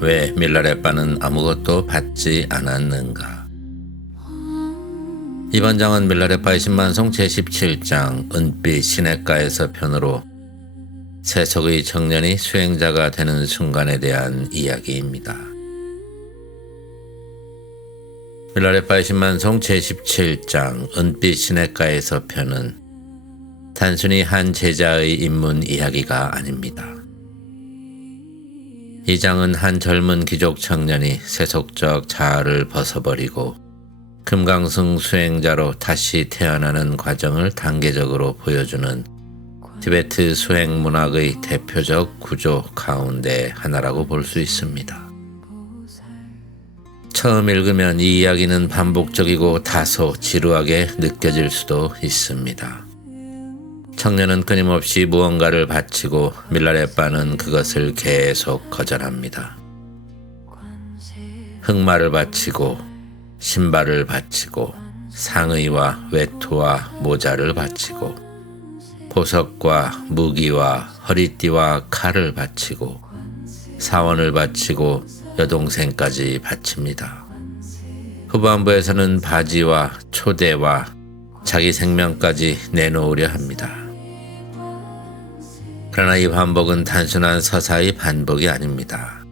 왜 밀라레빠는 아무것도 받지 않았는가? 이번 장은 밀라레빠의 신만송 제17장 은빛 시냇가에서 편으로 세속의 청년이 수행자가 되는 순간에 대한 이야기입니다. 밀라레빠의 신만송 제17장 은빛 시냇가에서 편은 단순히 한 제자의 입문 이야기가 아닙니다. 이 장은 한 젊은 귀족 청년이 세속적 자아를 벗어버리고 금강승 수행자로 다시 태어나는 과정을 단계적으로 보여주는 티베트 수행 문학의 대표적 구조 가운데 하나라고 볼 수 있습니다. 처음 읽으면 이 이야기는 반복적이고 다소 지루하게 느껴질 수도 있습니다. 청년은 끊임없이 무언가를 바치고 밀라레빠는 그것을 계속 거절합니다. 흑마를 바치고 신발을 바치고 상의와 외투와 모자를 바치고 보석과 무기와 허리띠와 칼을 바치고 사원을 바치고 여동생까지 바칩니다. 후반부에서는 바지와 초대와 자기 생명까지 내놓으려 합니다. 그러나 이 반복은 단순한 서사의 반복이 아닙니다.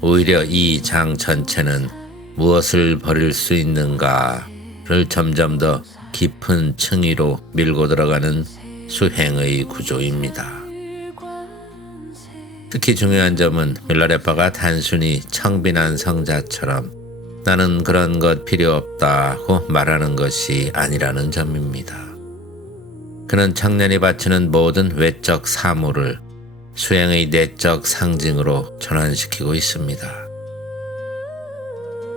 오히려 이 장 전체는 무엇을 버릴 수 있는가를 점점 더 깊은 층위로 밀고 들어가는 수행의 구조입니다. 특히 중요한 점은 밀라레빠가 단순히 청빈한 성자처럼 나는 그런 것 필요 없다고 말하는 것이 아니라는 점입니다. 그는 청년이 바치는 모든 외적 사물을 수행의 내적 상징으로 전환시키고 있습니다.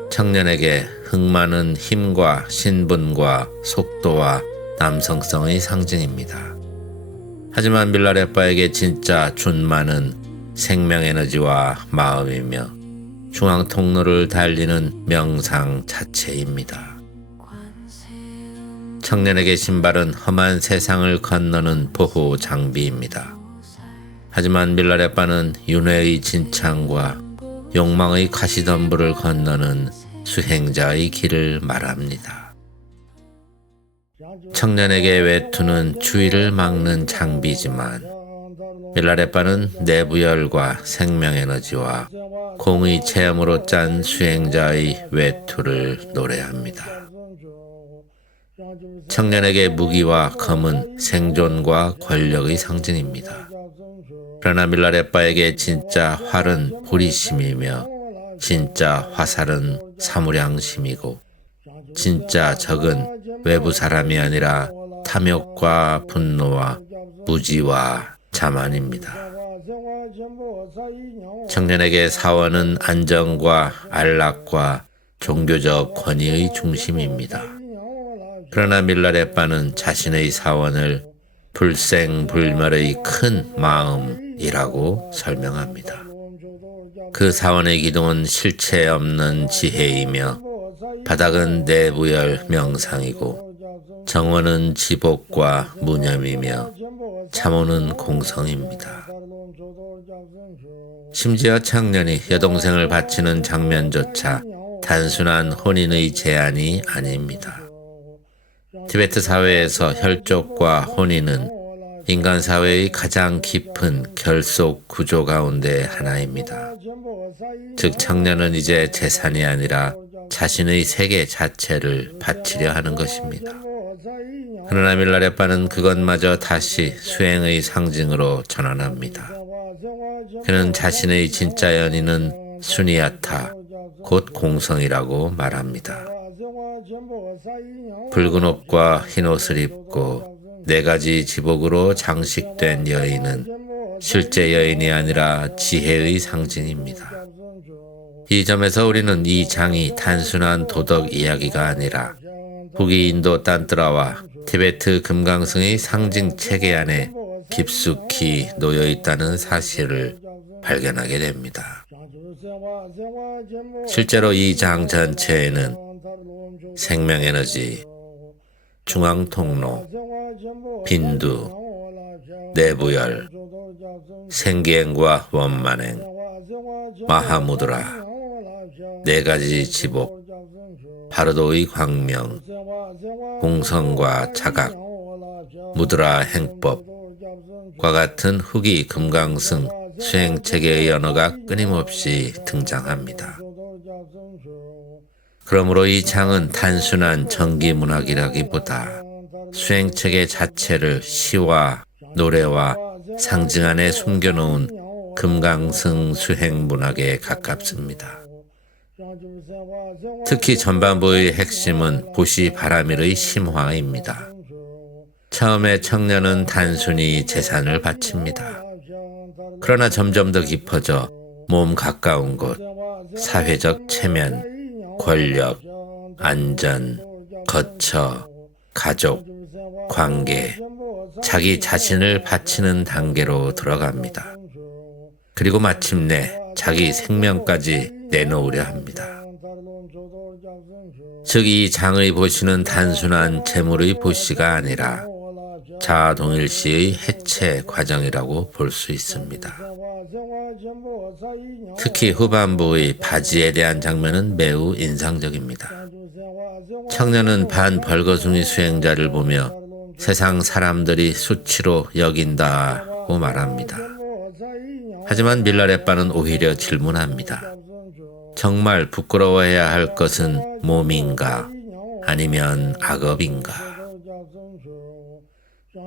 청년에게 흑마는 힘과 신분과 속도와 남성성의 상징입니다. 하지만 밀라레빠에게 진짜 준마는 생명에너지와 마음이며 중앙 통로를 달리는 명상 자체입니다. 청년에게 신발은 험한 세상을 건너는 보호 장비입니다. 하지만 밀라레빠는 윤회의 진창과 욕망의 가시덤불을 건너는 수행자의 길을 말합니다. 청년에게 외투는 추위를 막는 장비지만 밀라레빠는 내부열과 생명에너지와 공의 체험으로 짠 수행자의 외투를 노래합니다. 청년에게 무기와 검은 생존과 권력의 상징입니다. 그러나 밀라레빠에게 진짜 활은 보리심이며 진짜 화살은 사무량심이고 진짜 적은 외부 사람이 아니라 탐욕과 분노와 무지와 자만입니다. 청년에게 사원은 안정과 안락과 종교적 권위의 중심입니다. 그러나 밀라레빠는 자신의 사원을 불생불멸의 큰 마음이라고 설명합니다. 그 사원의 기둥은 실체 없는 지혜이며 바닥은 내부열 명상이고 정원은 지복과 무념이며 참호는 공성입니다. 심지어 청년이 여동생을 바치는 장면조차 단순한 혼인의 제안이 아닙니다. 티베트 사회에서 혈족과 혼인은 인간 사회의 가장 깊은 결속 구조 가운데 하나입니다. 즉 청년은 이제 재산이 아니라 자신의 세계 자체를 바치려 하는 것입니다. 그러나 밀라레빠는 그것마저 다시 수행의 상징으로 전환합니다. 그는 자신의 진짜 연인은 수니야타, 곧 공성이라고 말합니다. 붉은 옷과 흰 옷을 입고 4가지 지복으로 장식된 여인은 실제 여인이 아니라 지혜의 상징입니다. 이 점에서 우리는 이 장이 단순한 도덕 이야기가 아니라 북이 인도 딴뜨라와 티베트 금강승의 상징 체계 안에 깊숙이 놓여 있다는 사실을 발견하게 됩니다. 실제로 이 장 전체에는 생명에너지, 중앙통로, 빈두, 내부열, 생기행과 원만행, 마하무드라, 네 가지 지복, 파르도의 광명, 공성과 자각, 무드라 행법과 같은 후기 금강승 수행체계의 언어가 끊임없이 등장합니다. 그러므로 이 장은 단순한 정기문학이라기보다 수행체계 자체를 시와 노래와 상징 안에 숨겨놓은 금강승 수행문학에 가깝습니다. 특히 전반부의 핵심은 보시 바라밀의 심화입니다. 처음에 청년은 단순히 재산을 바칩니다. 그러나 점점 더 깊어져 몸 가까운 곳, 사회적 체면, 권력, 안전, 거처, 가족, 관계, 자기 자신을 바치는 단계로 들어갑니다. 그리고 마침내 자기 생명까지 내놓으려 합니다. 즉 이 장의 보시는 단순한 재물의 보시가 아니라 자아동일시의 해체 과정이라고 볼 수 있습니다. 특히 후반부의 바지에 대한 장면은 매우 인상적입니다. 청년은 반벌거숭이 수행자를 보며 세상 사람들이 수치로 여긴다고 말합니다. 하지만 밀라레빠는 오히려 질문합니다. 정말 부끄러워해야 할 것은 몸인가 아니면 악업인가?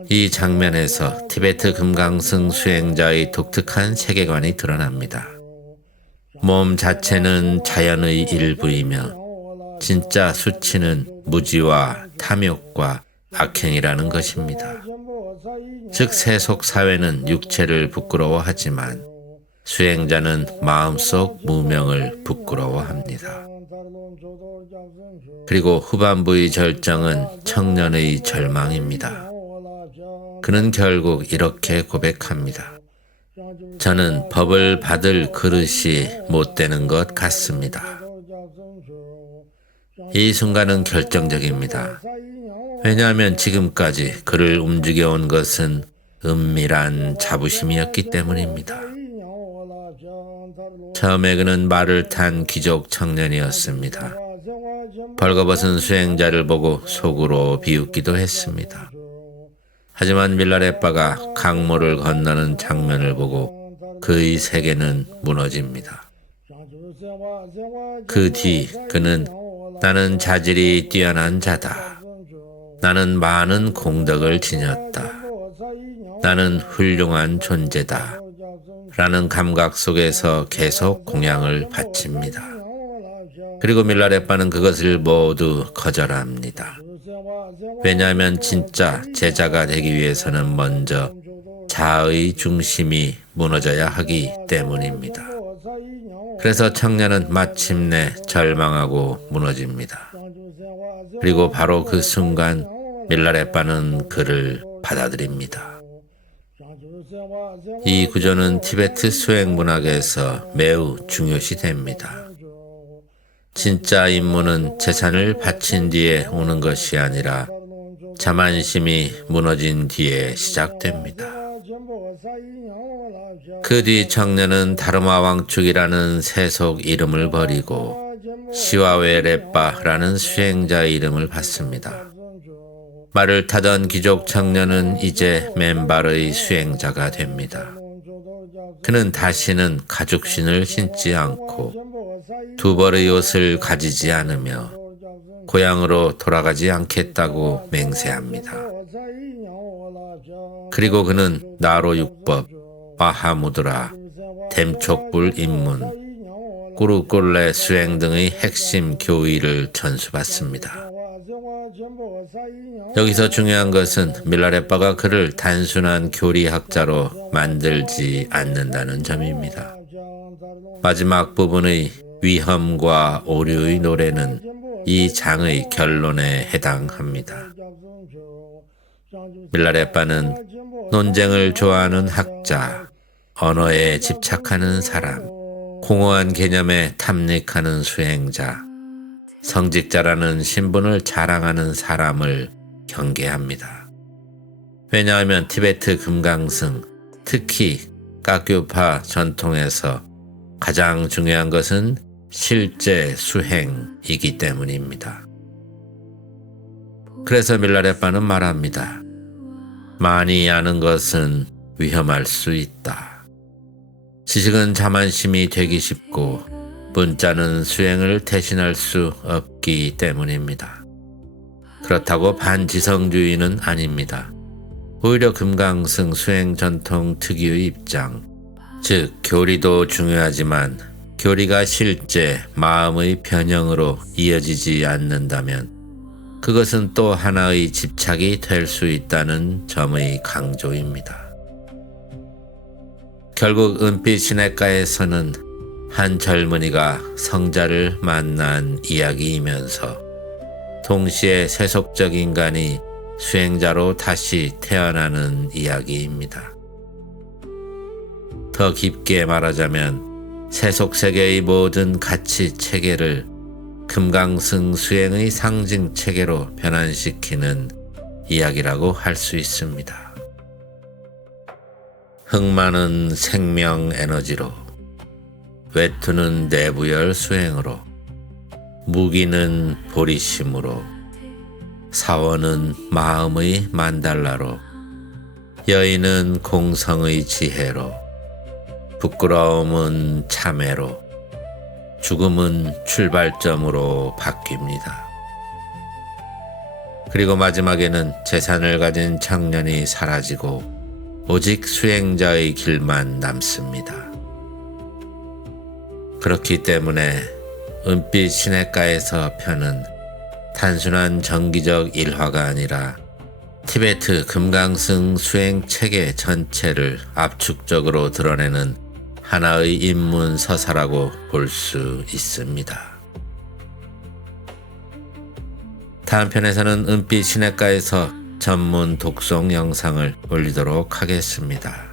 이 장면에서 티베트 금강승 수행자의 독특한 세계관이 드러납니다. 몸 자체는 자연의 일부이며 진짜 수치는 무지와 탐욕과 악행이라는 것입니다. 즉 세속 사회는 육체를 부끄러워하지만 수행자는 마음속 무명을 부끄러워합니다. 그리고 후반부의 절정은 청년의 절망입니다. 그는 결국 이렇게 고백합니다. 저는 법을 받을 그릇이 못 되는 것 같습니다. 이 순간은 결정적입니다. 왜냐하면 지금까지 그를 움직여온 것은 은밀한 자부심이었기 때문입니다. 처음에 그는 말을 탄 귀족 청년이었습니다. 벌거벗은 수행자를 보고 속으로 비웃기도 했습니다. 하지만 밀라레빠가 강물을 건너는 장면을 보고 그의 세계는 무너집니다. 그 뒤 그는 나는 자질이 뛰어난 자다. 나는 많은 공덕을 지녔다. 나는 훌륭한 존재다. 라는 감각 속에서 계속 공양을 바칩니다. 그리고 밀라레빠는 그것을 모두 거절합니다. 왜냐하면 진짜 제자가 되기 위해서는 먼저 자아의 중심이 무너져야 하기 때문입니다. 그래서 청년은 마침내 절망하고 무너집니다. 그리고 바로 그 순간 밀라레빠는 그를 받아들입니다. 이 구조는 티베트 수행 문학에서 매우 중요시됩니다. 진짜 임무는 재산을 바친 뒤에 오는 것이 아니라 자만심이 무너진 뒤에 시작됩니다. 그 뒤 청년은 다르마왕축이라는 세속 이름을 버리고 시와웨레빠라는 수행자의 이름을 받습니다. 말을 타던 귀족 청년은 이제 맨발의 수행자가 됩니다. 그는 다시는 가죽신을 신지 않고 두 벌의 옷을 가지지 않으며 고향으로 돌아가지 않겠다고 맹세합니다. 그리고 그는 나로육법, 마하무드라, 댐촉불 입문, 꾸르꼴레 수행 등의 핵심 교의를 전수받습니다. 여기서 중요한 것은 밀라레빠가 그를 단순한 교리학자로 만들지 않는다는 점입니다. 마지막 부분의 위험과 오류의 노래는 이 장의 결론에 해당합니다. 밀라레빠는 논쟁을 좋아하는 학자, 언어에 집착하는 사람, 공허한 개념에 탐닉하는 수행자, 성직자라는 신분을 자랑하는 사람을 경계합니다. 왜냐하면 티베트 금강승, 특히 깍교파 전통에서 가장 중요한 것은 실제 수행이기 때문입니다. 그래서 밀라레빠는 말합니다. 많이 아는 것은 위험할 수 있다. 지식은 자만심이 되기 쉽고 문자는 수행을 대신할 수 없기 때문입니다. 그렇다고 반지성주의는 아닙니다. 오히려 금강승 수행 전통 특유의 입장, 즉 교리도 중요하지만 교리가 실제 마음의 변형으로 이어지지 않는다면 그것은 또 하나의 집착이 될 수 있다는 점의 강조입니다. 결국 은빛 시냇가에서는 한 젊은이가 성자를 만난 이야기이면서 동시에 세속적 인간이 수행자로 다시 태어나는 이야기입니다. 더 깊게 말하자면 세속세계의 모든 가치 체계를 금강승 수행의 상징 체계로 변환시키는 이야기라고 할 수 있습니다. 흑마는 생명 에너지로, 외투는 내부열 수행으로, 무기는 보리심으로, 사원은 마음의 만달라로, 여인은 공성의 지혜로, 부끄러움은 참회로, 죽음은 출발점으로 바뀝니다. 그리고 마지막에는 재산을 가진 청년이 사라지고 오직 수행자의 길만 남습니다. 그렇기 때문에 은빛 시냇가에서 펴는 단순한 정기적 일화가 아니라 티베트 금강승 수행 체계 전체를 압축적으로 드러내는 하나의 인문 서사라고 볼 수 있습니다. 다음 편에서는 은빛 시냇가에서 전문 독송 영상을 올리도록 하겠습니다.